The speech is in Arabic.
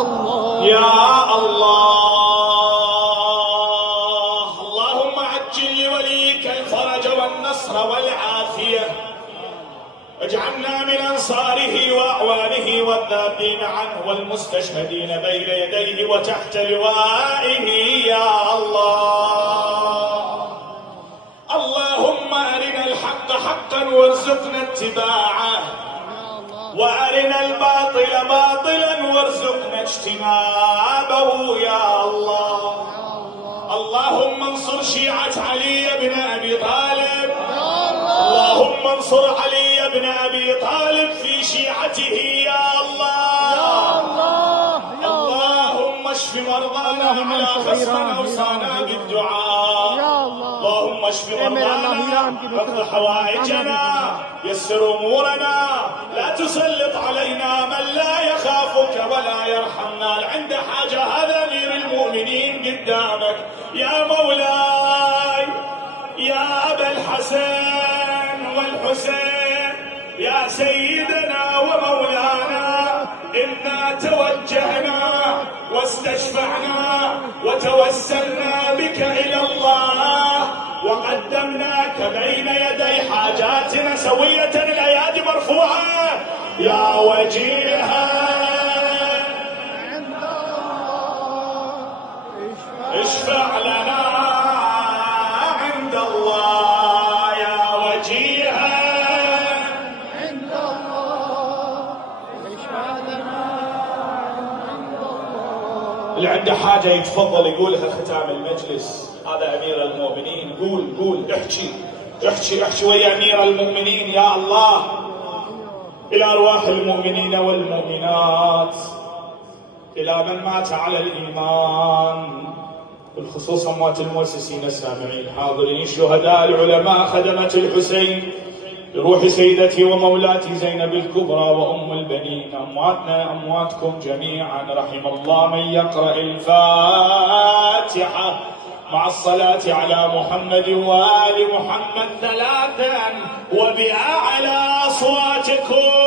الله يا الله. اللهم عجل لوليك الفرج والنصر والعافية، اجعلنا من أنصاره وأعوانه والذابين عنه والمستشهدين بين يديه وتحت لوائه يا الله. اللهم أرنا الحق حقا وارزقنا اتباعه، وأرنا الباطل باطلا وارزقنا اجتنابه يا الله. اللهم انصر شيعة علي بن أبي طالب، اللهم انصر علي بن أبي طالب في شيعته يا الله. اللهم اشف مرضانا على خصمنا أوصانا بالدعاء. اللهم اشف مرضانا، اقض حوائجنا، يسر امورنا، لا تسلط علينا من لا يخافك ولا يرحمنا. عند حاجه هذا امير المؤمنين قدامك يا مولاي، يا ابا الحسن والحسين، يا سيدنا ومولانا، إنا توجهنا واستشفعنا وتوسلنا بك إلى الله وقدمناك بين يدي حاجاتنا سوية، الأيادي مرفوعة يا وجيها اشفع لنا عند الله، يا وجيها عند الله اشفع لنا عند الله. اللي عنده حاجة يتفضل يقولها ختام المجلس. هذا أمير المؤمنين، قول احكي ويا أمير المؤمنين. يا الله، إلى أرواح المؤمنين والمؤمنات، إلى من مات على الإيمان، بالخصوص أموات المؤسسين السامعين حاضرين، الشهداء، العلماء، خدمة الحسين، لروح سيدتي ومولاتي زينب الكبرى وأم البنين، أمواتنا أمواتكم جميعا. رحم الله من يقرأ الفاتحة مع الصلاة على محمد وآل محمد ثلاثا وبأعلى أصواتكم.